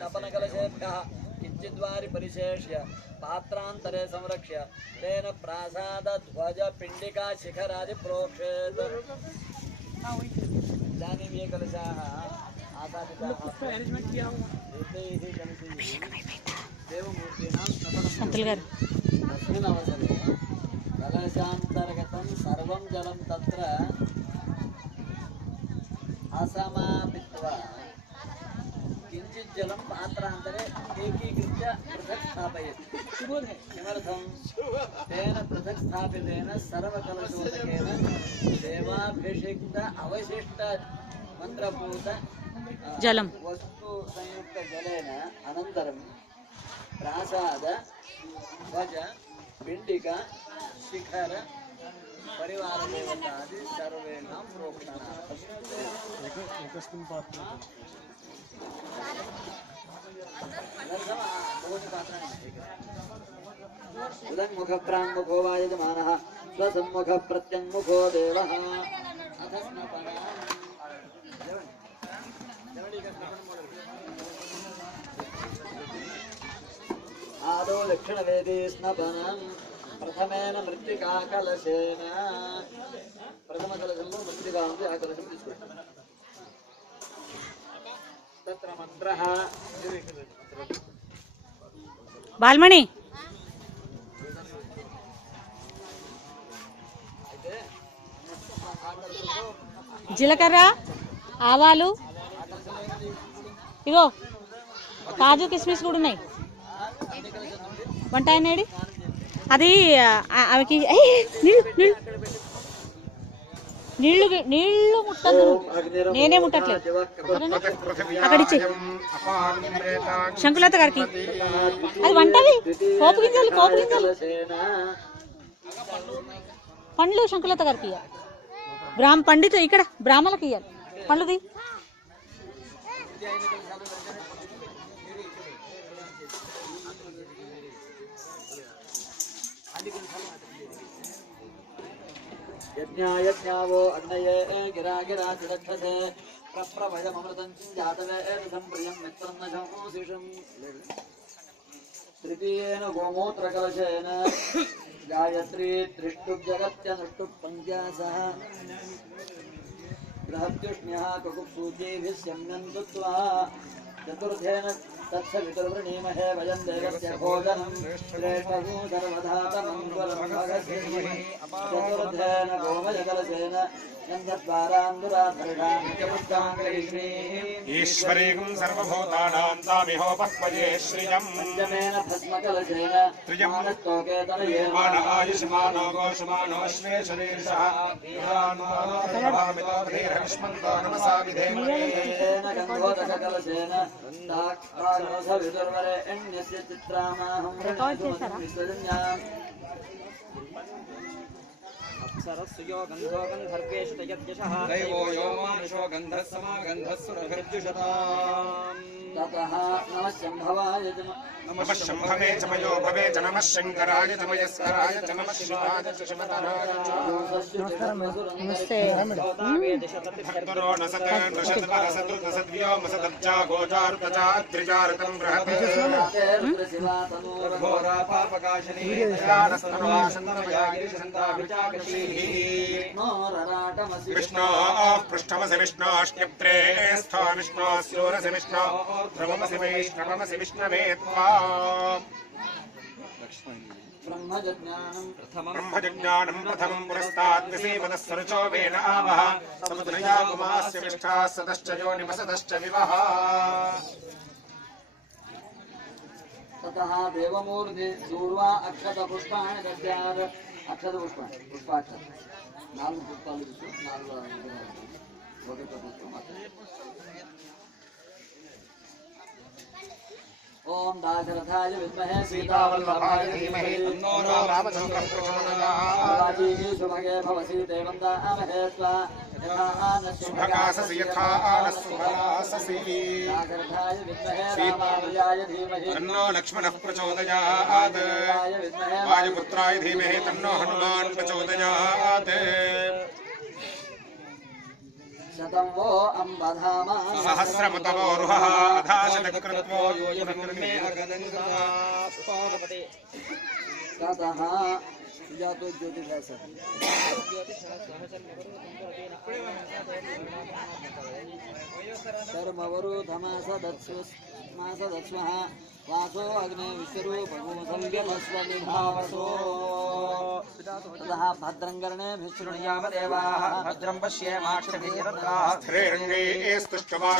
तपनकलशेभ्यः किञ्चिद्वारि परिशेष्य पात्रान्तरे संरक्ष्य तेन प्रासादध्वजपिण्डिका शिखरादि प्रोक्षेत्। इदानीं ये कलशाः आसादिताः देवमूर्तीनां तस्मिन् अवसरे कलशान्तर्गतं सर्वं जलं तत्र असमापित्वा किञ्चित् जलं पात्रान्तरे एकीकृत्य पृथक् स्थापयति। किमर्थं? तेन पृथक् स्थापितेन सर्वकलशोदकेन देवाभिषिक्त अवशिष्ट मन्त्रपूत जलं वस्तु संयुक्त जलेन अनन्तरं प्रासाद ध्वज पिण्डिका शिखर परिवार देवतादि सर्वेषां प्रोक्षणार्थम् उदन्मुख प्राङ्मुखो वायजमानः स्वसम्मुख प्रत्यङ्मुखो देवः आदौ दक्षिणवेदी स्नपनम् प्रथमेन मृत्तिका कलशेन प्रथम कलशंलो मृत्तिका ఉంది ఆ కలశం తీసుకోండి తత్ర మంత్రః బాల్మణి జీలకర్ర ఆవాలు ఇగో కాజు కిస్మిస్ కూడా ఉన్నాయి వంట అయినాడి అది ఆమెకి నీళ్ళు నీళ్ళు ముట్టదు నేనే ముట్టట్లేదు అక్కడిచ్చి శంకులత గారికి అది వంటది పోపు గింజలు పండ్లు శంకులత గారికి ఇవ్వాలి పండిత ఇక్కడ బ్రాహ్మణులకు ఇవ్వాలి పండ్లుది यज्ञावो अग्नये गिरा गिरा सुरक्षसे प्रप्रभयमृतं जातवेद संप्रियं मित्रं न शंसिषं तृतीयेन गोमूत्रकलशेन गायत्री त्रिष्टुब्जगत्यनुष्टुप् पञ्चासः बृहत्युष्ण्यः कुकुप्सूचीभिः शम्यन्तुत्वा चतुर्थेन तत्सवितुर्वृणीमहे वयं देवस्य भोजनं श्रेष्ठगो सर्वधातमङ्गलं भगस्मि चतुर्थेन गोमयकलशेन ईश्वरीं सर्वभूतानां तामिहोपक्वये श्रियं पञ्चमेन भस्मकलशेन त्रियं मान आयुष्मानो गोषमानोऽश्वेशरीर्षः ीरविष्मन्तो नमसा विधेमहे गन्धोदककलशेन सवितुर्वरेण्यस्य चित्रामाहं सरस्यो गन्धो गन्धर्वेषु तयद्यशः दैवो यो मानुषो गन्धः समागन्धस्सुरभिर्जुषताम् ततः नमः शम्भवाय नमः शम्भवे च मयो भवे च नमः शङ्कराय च मयस्कराय च नमः शिवाय च शिवतराय च भक्तरो न सतनृषद्वरसदृतसद्व्योमसदब्जा गोचारुतचा त्रिचारुतं बृहत् घोरा पापकाशिनी विष्णोः पृष्ठमसि विष्णोऽष्टप्त्रे स्था विष्णोः स्योरसि विष्णो ध्रुवमसि वैष्णवमसि विष्णवे त्वा ब्रह्मजज्ञानं प्रथमं पुरस्ताद्विसीवतः सरुचो वेन आवः समुद्रया कुमास्य विष्ठाः सतश्च योनिमसतश्च विवः ततः देवमूर्ति दूर्वा अक्षतपुष्पाणि दद्यात् अक्षतपुष्पाणि पुष्पाक्षत नालु पुष्पालु नालु ఒకటి పుష్పం ओम दाशरथाय विद्महे सीतावल्लभाय धीमहि तन्नो रामचन्द्रः प्रचोदयात् शुभगे भवसि देवन्दामहे त्वा शुभगाससि यथा आनस्सुभगाससि दाशरथाय विद्महे रामानुजाय धीमहि तन्नो लक्ष्मणः प्रचोदयात् वायुपुत्राय धीमहि तन्नो हनुमान् प्रचोदयात् शतं वो अम्बधामा सहस्रमुतवोरुहः अधाशतकृत्वो योजनमे ततः जातो ज्योतिषास्त्र कर्मवरुधमासदत्स्वः वासो अग्ने विश्वरूपमो संव्यमस्वनिभावसो ततः भद्रं कर्णेभिः शृणुयाम देवाः भद्रं पश्येमाक्षभिः स्थिरैरङ्गैः स्तुष्ट्वा